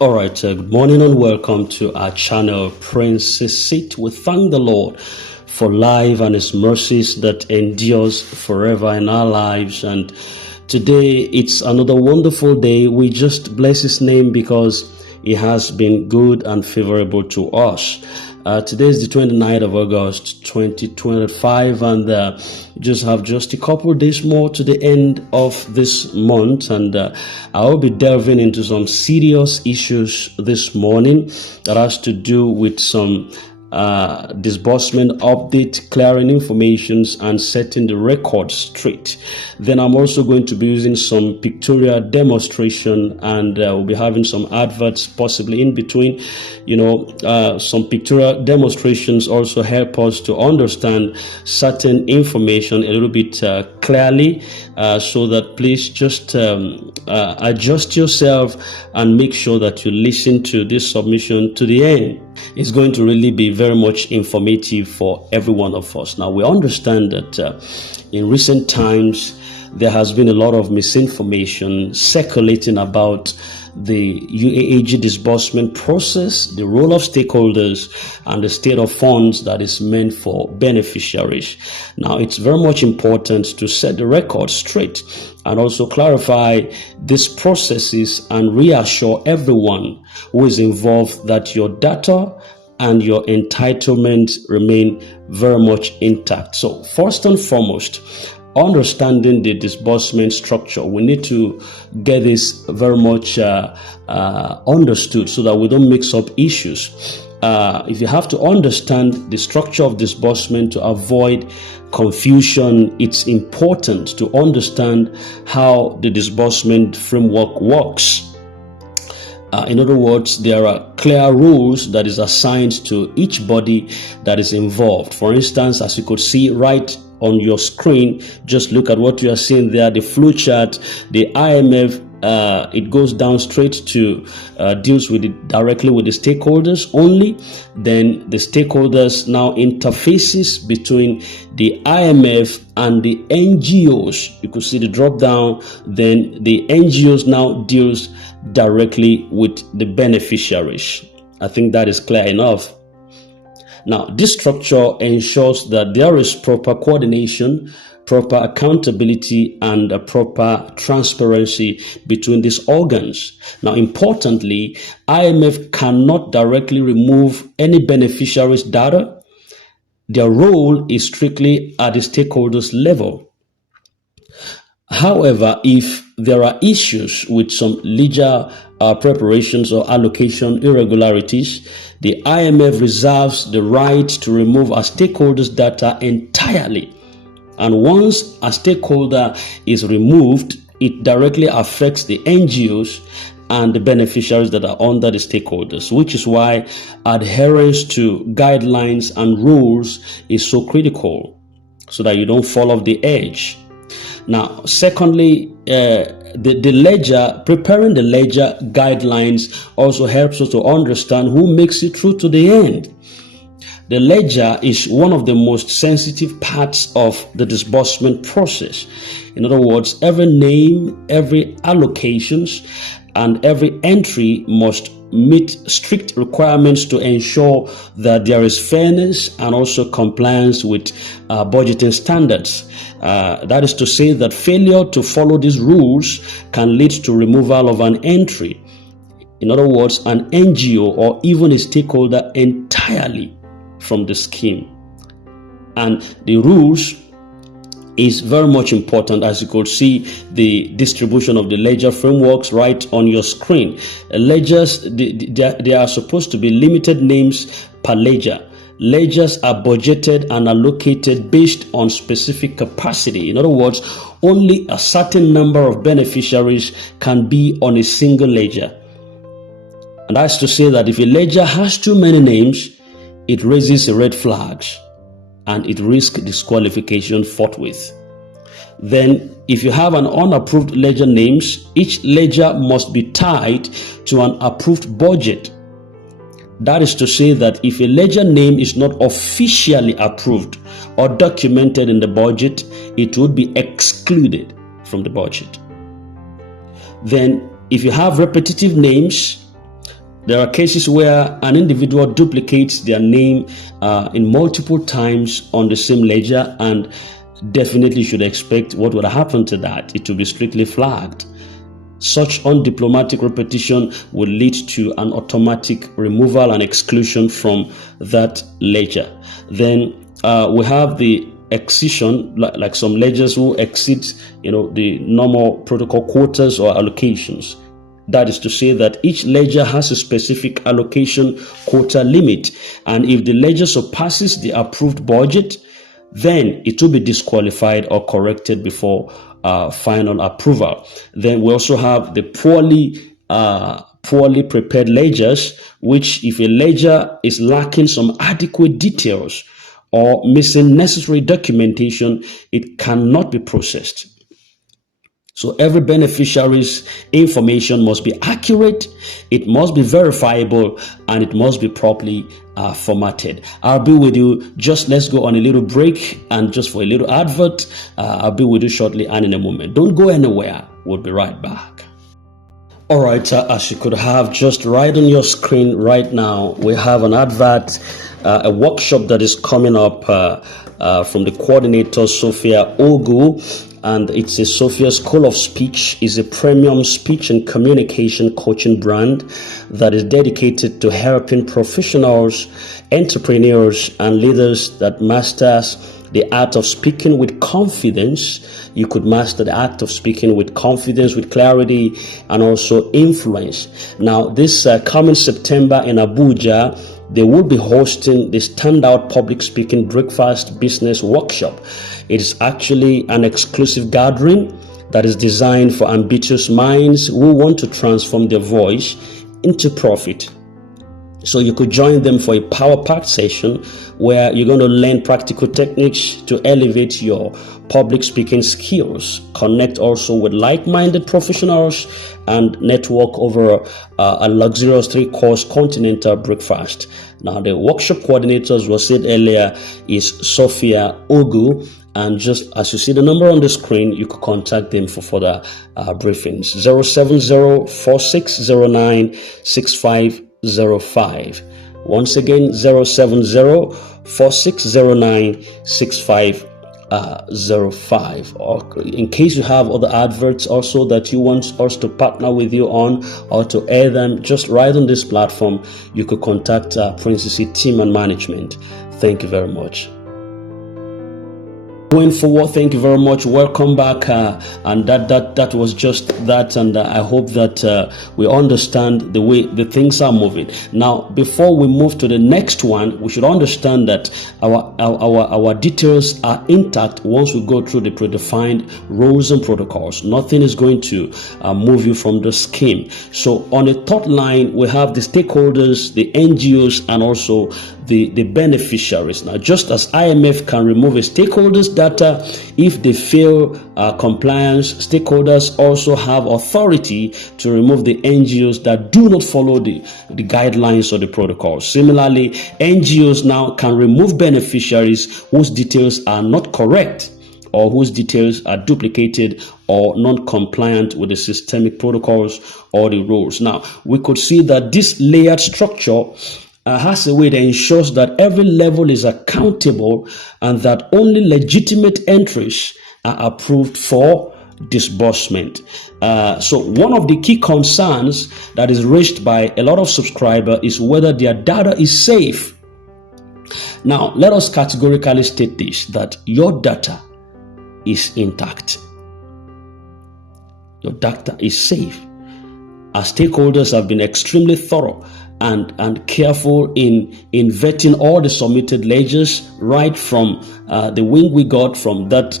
All right, good morning and welcome to our channel, Prince's Seat. We thank the Lord for life and His mercies that endures forever in our lives. And today it's another wonderful day. We just bless His name because He has been good and favorable to us. Today is the 29th of August 2025, and just have just a couple days more to the end of this month, and I will be delving into some serious issues this morning that has to do with some disbursement update, clearing informations, and setting the record straight. Then I'm also going to be using some pictorial demonstration, and we'll be having some adverts possibly in between. Some pictorial demonstrations also help us to understand certain information a little bit clearly, so that please just adjust yourself and make sure that you listen to this submission to the end. It's going to really be very much informative for every one of us. Now, we understand that in recent times, there has been a lot of misinformation circulating about the UAAG disbursement process, the role of stakeholders, and the state of funds that is meant for beneficiaries. Now, it's very much important to set the record straight and also clarify these processes and reassure everyone who is involved that your data and your entitlement remain very much intact. So, first and foremost, understanding the disbursement structure, we need to get this very much understood so that we don't mix up issues. If you have to understand the structure of disbursement to avoid confusion, it's important to understand how the disbursement framework works. In other words, there are clear rules that is assigned to each body that is involved. For instance, as you could see right on your screen, just look at what you are seeing there, the flowchart, the IMF, it goes down straight to deals with it directly with the stakeholders only. Then the stakeholders now interfaces between the IMF and the NGOs. You could see the drop down. Then the NGOs now deals directly with the beneficiaries. I think that is clear enough. Now, this structure ensures that there is proper coordination, proper accountability, and a proper transparency between these organs. Now, importantly, IMF cannot directly remove any beneficiary's data. Their role is strictly at the stakeholders level. However, if there are issues with some ledger preparations or allocation irregularities, the IMF reserves the right to remove a stakeholder's data entirely. And once a stakeholder is removed, it directly affects the NGOs and the beneficiaries that are under the stakeholders, which is why adherence to guidelines and rules is so critical so that you don't fall off the edge. Now, secondly, the ledger, preparing the ledger guidelines also helps us to understand who makes it through to the end. The ledger is one of the most sensitive parts of the disbursement process. In other words, every name, every allocations, and every entry must meet strict requirements to ensure that there is fairness and also compliance with budgeting standards. That is to say that failure to follow these rules can lead to removal of an entry. In other words, an NGO or even a stakeholder entirely from the scheme. And the rules is very much important. As you could see, the distribution of the ledger frameworks right on your screen. Ledgers, they are supposed to be limited names per ledger. Ledgers are budgeted and allocated based on specific capacity. In other words, only a certain number of beneficiaries can be on a single ledger. And that's to say that if a ledger has too many names, it raises a red flag and it risks disqualification forthwith. Then, if you have an unapproved ledger names, each ledger must be tied to an approved budget. That is to say that if a ledger name is not officially approved or documented in the budget, it would be excluded from the budget. Then, if you have repetitive names There are cases where an individual duplicates their name in multiple times on the same ledger, and definitely should expect what would happen to that. It will be strictly flagged. Such undiplomatic repetition will lead to an automatic removal and exclusion from that ledger. Then we have the excision, like some ledgers who exceed, the normal protocol quotas or allocations. That is to say that each ledger has a specific allocation quota limit, and if the ledger surpasses the approved budget, then it will be disqualified or corrected before final approval. Then we also have the poorly prepared ledgers, which if a ledger is lacking some adequate details or missing necessary documentation, it cannot be processed. So every beneficiary's information must be accurate, it must be verifiable, and it must be properly formatted. I'll be with you. Let's go on a little break and just for a little advert. I'll be with you shortly and in a moment. Don't go anywhere. We'll be right back. All right, as you could have just right on your screen right now, we have an advert, a workshop that is coming up from the coordinator, Sophia Ogu. And it's a Sophia School of Speech, is a premium speech and communication coaching brand that is dedicated to helping professionals, entrepreneurs, and leaders that masters the art of speaking with confidence. You could master the art of speaking with confidence, with clarity, and also influence. Now, this coming September in Abuja, they will be hosting the Standout Public Speaking Breakfast Business Workshop. It is actually an exclusive gathering that is designed for ambitious minds who want to transform their voice into profit. So you could join them for a power-packed session where you're going to learn practical techniques to elevate your public speaking skills, connect also with like-minded professionals, and network over a luxurious 3-course continental breakfast. Now, the workshop coordinators was said earlier is Sophia Ogu, and just as you see the number on the screen, you could contact them for further briefings. 070-4609-6505. Once again, 070-4609-6505. Or in case you have other adverts also that you want us to partner with you on or to air them just right on this platform, you could contact Princess Team and Management. Thank you very much. Going forward, thank you very much. Welcome back, and that was just that, and I hope that we understand the way the things are moving. Now, before we move to the next one, we should understand that our details are intact once we go through the predefined rules and protocols. Nothing is going to move you from the scheme. So on the third line, we have the stakeholders, the NGOs, and also the beneficiaries. Now, just as IMF can remove a stakeholder's data if they fail compliance, stakeholders also have authority to remove the NGOs that do not follow the guidelines or the protocols. Similarly, NGOs now can remove beneficiaries whose details are not correct or whose details are duplicated or non-compliant with the systemic protocols or the rules. Now, we could see that this layered structure has a way that ensures that every level is accountable and that only legitimate entries are approved for disbursement. So one of the key concerns that is raised by a lot of subscribers is whether their data is safe. Now, let us categorically state this, that your data is intact. Your data is safe. Our stakeholders have been extremely thorough and careful in vetting all the submitted ledgers. Right from the wing we got from that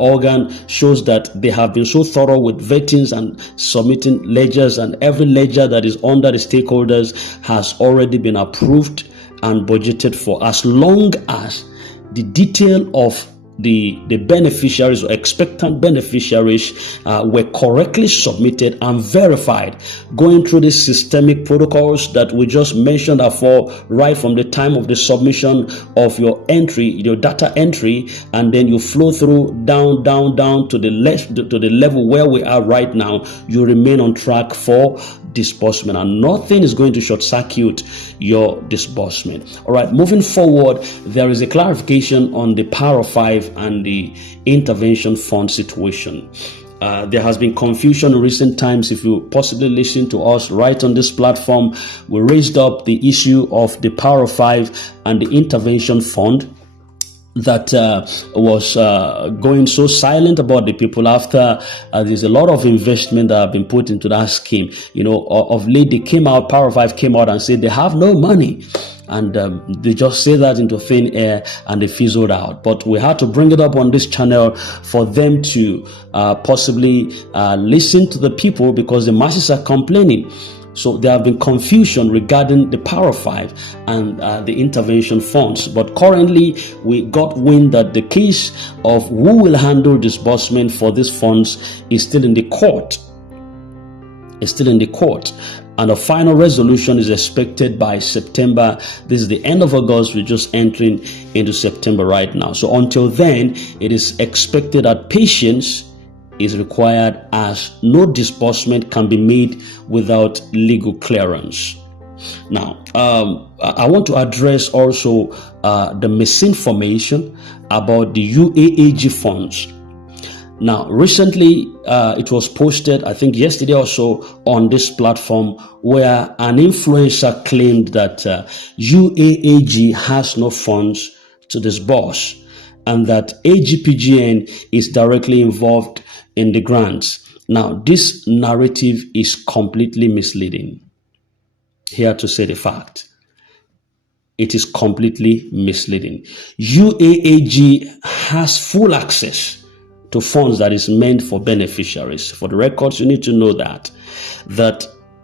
organ shows that they have been so thorough with vettings and submitting ledgers, and every ledger that is under the stakeholders has already been approved and budgeted for, as long as the detail of the beneficiaries or expectant beneficiaries were correctly submitted and verified, going through the systemic protocols that we just mentioned before, right from the time of the submission of your entry, your data entry, and then you flow through down to the level where we are right now. You remain on track for disbursement, and nothing is going to short circuit your disbursement. All right, moving forward, there is a clarification on the Power of Five and the intervention fund situation. There has been confusion in recent times. If you possibly listen to us right on this platform, we raised up the issue of the Power of Five and the intervention fund that was going so silent about the people after there's a lot of investment that have been put into that scheme. Of late they came out, Power 5 came out and said they have no money. And they just say that into thin air and they fizzled out. But we had to bring it up on this channel for them to possibly listen to the people, because the masses are complaining. So there have been confusion regarding the Power of Five and the intervention funds. But currently, we got wind that the case of who will handle disbursement for these funds is still in the court. And a final resolution is expected by September. This is the end of August. We're just entering into September right now. So until then, it is expected that patience is required, as no disbursement can be made without legal clearance. Now, I want to address also the misinformation about the UAAG funds. Now, recently, it was posted, I think yesterday or so, on this platform, where an influencer claimed that UAAG has no funds to disburse, and that AGPGN is directly involved in the grants. Now, this narrative is completely misleading. Here to say the fact. It is completely misleading. UAAG has full access to funds that is meant for beneficiaries. For the records, you need to know that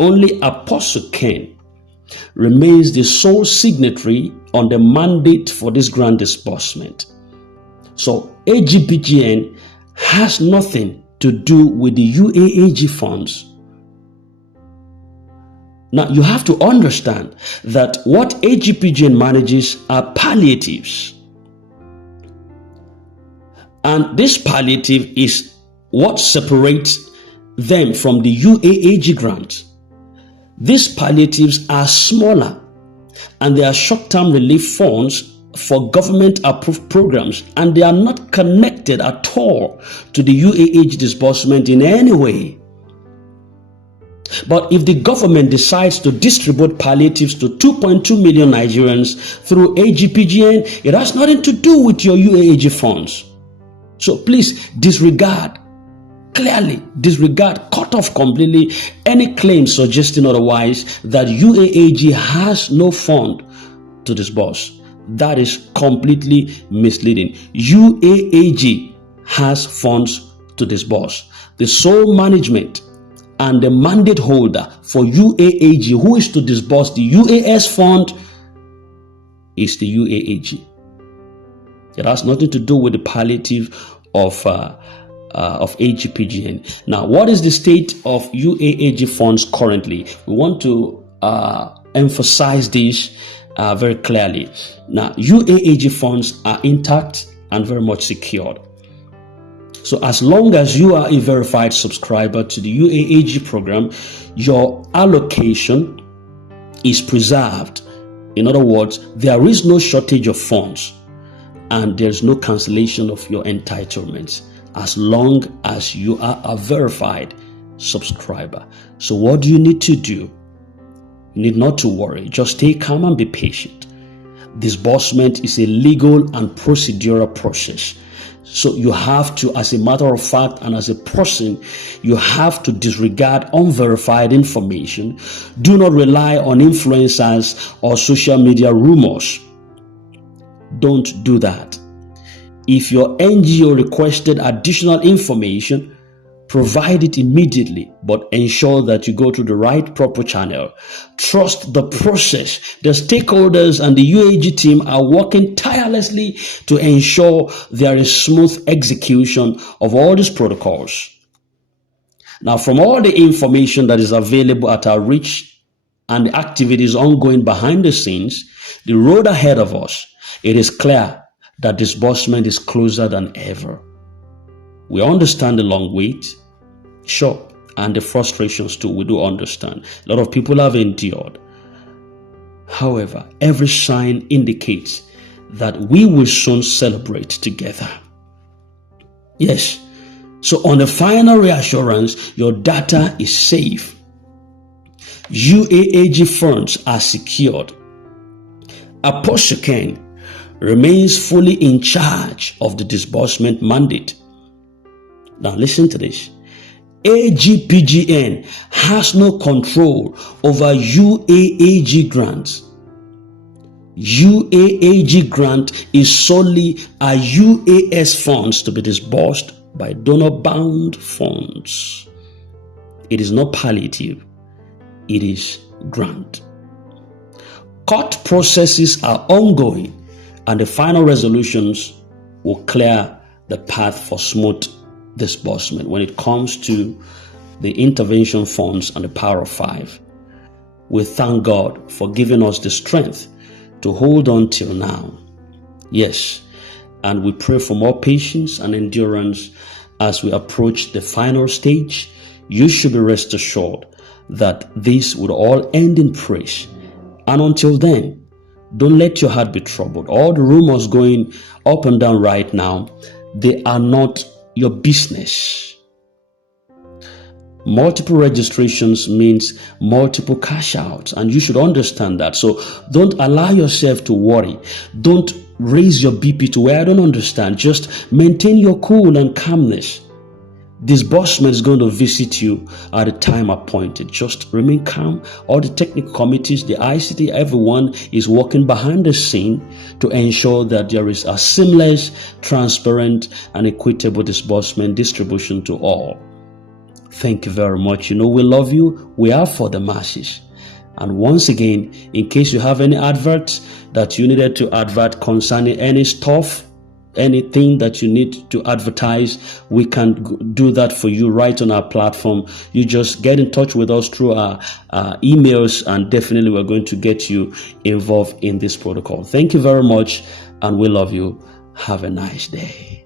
only Apostle Ken remains the sole signatory on the mandate for this grant disbursement. So AGPGN has nothing to do with the UAAG funds. Now, you have to understand that what AGPGN manages are palliatives. And this palliative is what separates them from the UAAG grant. These palliatives are smaller, and they are short-term relief funds for government-approved programs, and they are not connected at all to the UAAG disbursement in any way. But if the government decides to distribute palliatives to 2.2 million Nigerians through AGPGN, it has nothing to do with your UAAG funds. So please disregard, cut off completely any claim suggesting otherwise, that UAAG has no fund to disburse. That is completely misleading. UAAG has funds to disburse. The sole management and the mandate holder for UAAG, who is to disburse the UAS fund, is the UAAG. It has nothing to do with the palliative of AGPGN. Now, what is the state of UAAG funds currently? We want to emphasize this very clearly. Now, UAAG funds are intact and very much secured. So as long as you are a verified subscriber to the UAAG program, your allocation is preserved. In other words, there is no shortage of funds, and there's no cancellation of your entitlements as long as you are a verified subscriber. So what do you need to do? You need not to worry. Just stay calm and be patient. Disbursement is a legal and procedural process. So you have to, as a matter of fact, and as a person, you have to disregard unverified information. Do not rely on influencers or social media rumors. Don't do that. If your NGO requested additional information, provide it immediately, but ensure that you go through the right proper channel. Trust the process. The stakeholders and the UAG team are working tirelessly to ensure there is smooth execution of all these protocols. Now, from all the information that is available at our reach and the activities ongoing behind the scenes, the road ahead of us, it is clear that disbursement is closer than ever. We understand the long wait. Sure, and the frustrations too. We do understand. A lot of people have endured. However, every sign indicates that we will soon celebrate together. Yes. So on the final reassurance, your data is safe. UAAG funds are secured. Apostle Ken remains fully in charge of the disbursement mandate. Now listen to this. AGPGN has no control over UAAG grants. UAAG grant is solely a UAS funds to be disbursed by donor-bound funds. It is not palliative. It is grant. Court processes are ongoing, and the final resolutions will clear the path for smooth disbursement when it comes to the intervention funds and the power of 5. We thank God for giving us the strength to hold on till now. Yes, and we pray for more patience and endurance as we approach the final stage. You should be rest assured that this would all end in praise. And until then, don't let your heart be troubled. All the rumors going up and down right now, they are not your business. Multiple registrations means multiple cash outs, and you should understand that. So don't allow yourself to worry. Don't raise your BP to where I don't understand. Just maintain your cool and calmness. Disbursement is going to visit you at the time appointed. Just remain calm. All the technical committees, the ICT, everyone is working behind the scene to ensure that there is a seamless, transparent, and equitable disbursement distribution to all. Thank you very much. You know we love you. We are for the masses. And once again, in case you have any adverts that you needed to advert concerning any stuff, anything that you need to advertise, we can do that for you right on our platform. You just get in touch with us through our emails, and definitely we're going to get you involved in this protocol. Thank you very much, and we love you. Have a nice day.